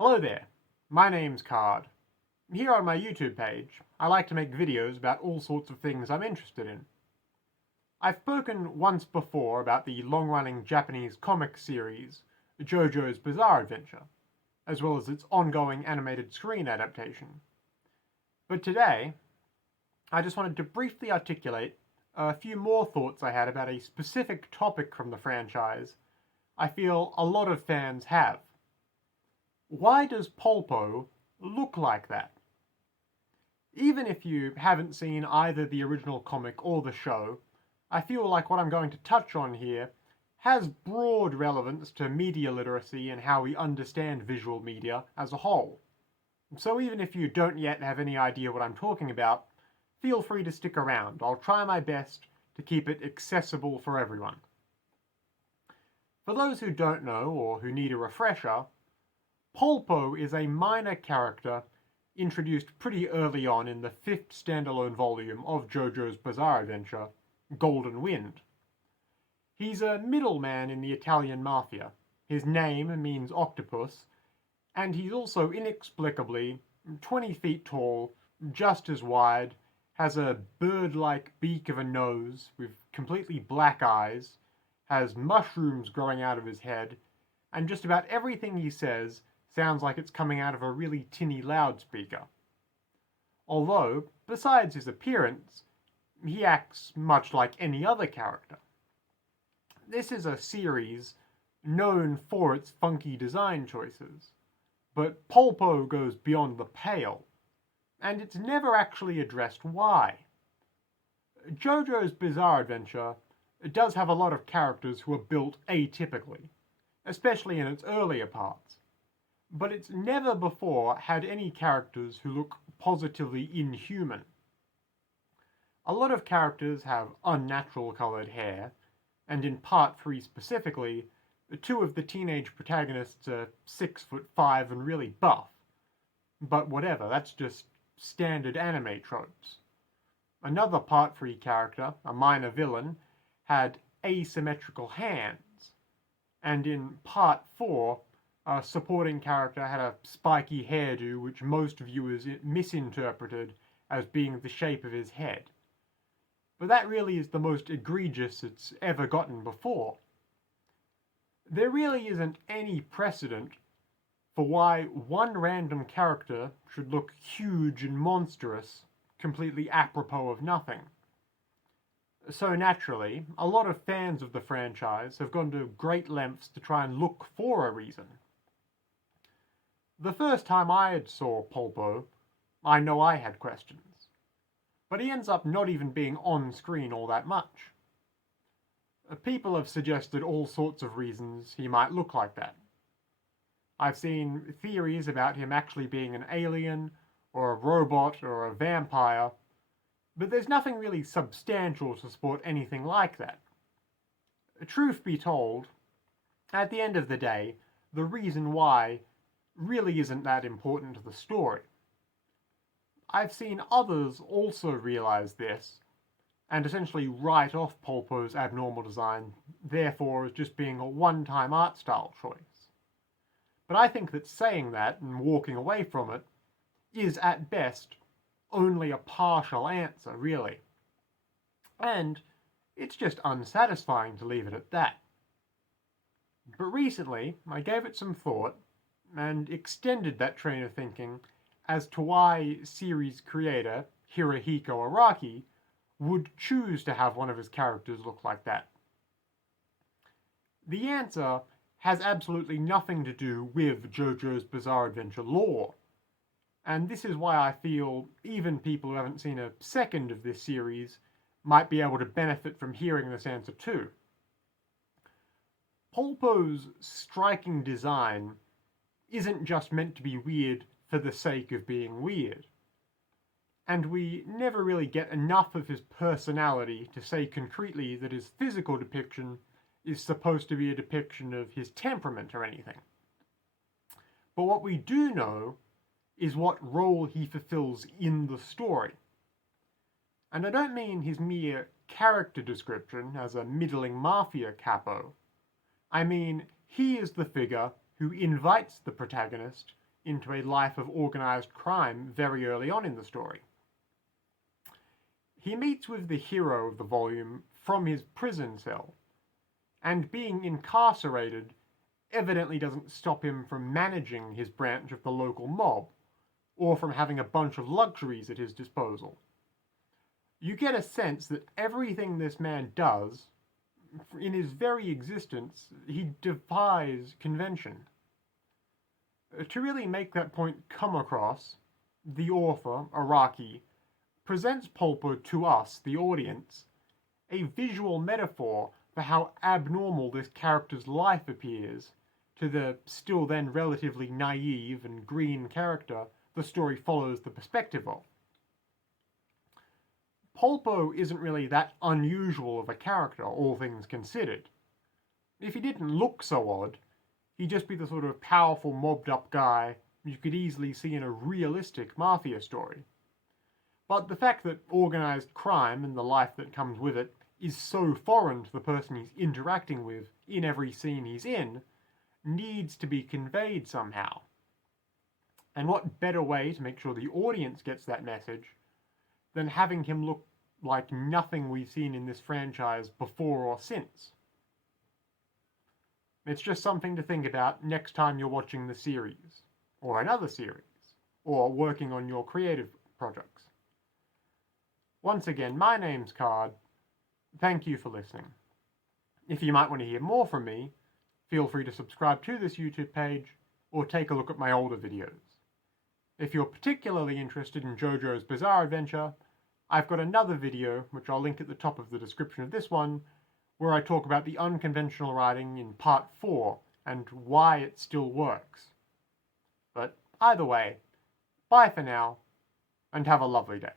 Hello there, my name's Card. Here on my YouTube page, I like to make videos about all sorts of things I'm interested in. I've spoken once before about the long-running Japanese comic series, JoJo's Bizarre Adventure, as well as its ongoing animated screen adaptation. But today, I just wanted to briefly articulate a few more thoughts I had about a specific topic from the franchise I feel a lot of fans have. Why does Polpo look like that? Even if you haven't seen either the original comic or the show, I feel like what I'm going to touch on here has broad relevance to media literacy and how we understand visual media as a whole. So even if you don't yet have any idea what I'm talking about, feel free to stick around. I'll try my best to keep it accessible for everyone. For those who don't know or who need a refresher, Polpo is a minor character introduced pretty early on in the 5th standalone volume of JoJo's Bizarre Adventure, Golden Wind. He's a middleman in the Italian mafia. His name means octopus, and he's also inexplicably 20 feet tall, just as wide, has a bird-like beak of a nose with completely black eyes, has mushrooms growing out of his head, and just about everything he says sounds like it's coming out of a really tinny loudspeaker. Although, besides his appearance, he acts much like any other character. This is a series known for its funky design choices, but Polpo goes beyond the pale, and it's never actually addressed why. JoJo's Bizarre Adventure does have a lot of characters who are built atypically, especially in its earlier parts, but it's never before had any characters who look positively inhuman. A lot of characters have unnatural coloured hair, and in Part 3 specifically, two of the teenage protagonists are 6'5" and really buff. But whatever, that's just standard anime tropes. Another Part 3 character, a minor villain, had asymmetrical hands, and in Part 4, a supporting character had a spiky hairdo which most viewers misinterpreted as being the shape of his head. But that really is the most egregious it's ever gotten before. There really isn't any precedent for why one random character should look huge and monstrous, completely apropos of nothing. So naturally, a lot of fans of the franchise have gone to great lengths to try and look for a reason. The first time I saw Polpo, I know I had questions, but he ends up not even being on screen all that much. People have suggested all sorts of reasons he might look like that. I've seen theories about him actually being an alien, or a robot, or a vampire, but there's nothing really substantial to support anything like that. Truth be told, at the end of the day, the reason why really isn't that important to the story. I've seen others also realize this, and essentially write off Polpo's abnormal design, therefore as just being a one-time art style choice. But I think that saying that and walking away from it is at best only a partial answer, really. And it's just unsatisfying to leave it at that. But recently, I gave it some thought, and extended that train of thinking as to why series creator Hirohiko Araki would choose to have one of his characters look like that. The answer has absolutely nothing to do with JoJo's Bizarre Adventure lore, and this is why I feel even people who haven't seen a second of this series might be able to benefit from hearing this answer too. Polpo's striking design isn't just meant to be weird for the sake of being weird. And we never really get enough of his personality to say concretely that his physical depiction is supposed to be a depiction of his temperament or anything. But what we do know is what role he fulfills in the story. And I don't mean his mere character description as a middling mafia capo. I mean, he is the figure who invites the protagonist into a life of organized crime very early on in the story. He meets with the hero of the volume from his prison cell, and being incarcerated evidently doesn't stop him from managing his branch of the local mob, or from having a bunch of luxuries at his disposal. You get a sense that everything this man does, in his very existence, he defies convention. To really make that point come across, the author, Araki, presents Polpo to us, the audience, a visual metaphor for how abnormal this character's life appears to the still then relatively naive and green character the story follows the perspective of. Polpo isn't really that unusual of a character, all things considered. If he didn't look so odd, he'd just be the sort of powerful, mobbed-up guy you could easily see in a realistic mafia story. But the fact that organized crime and the life that comes with it is so foreign to the person he's interacting with in every scene he's in, needs to be conveyed somehow. And what better way to make sure the audience gets that message than having him look like nothing we've seen in this franchise before or since? It's just something to think about next time you're watching the series, or another series, or working on your creative projects. Once again, my name's Card. Thank you for listening. If you might want to hear more from me, feel free to subscribe to this YouTube page, or take a look at my older videos. If you're particularly interested in JoJo's Bizarre Adventure, I've got another video, which I'll link at the top of the description of this one, where I talk about the unconventional writing in Part 4 and why it still works. But either way, bye for now, and have a lovely day.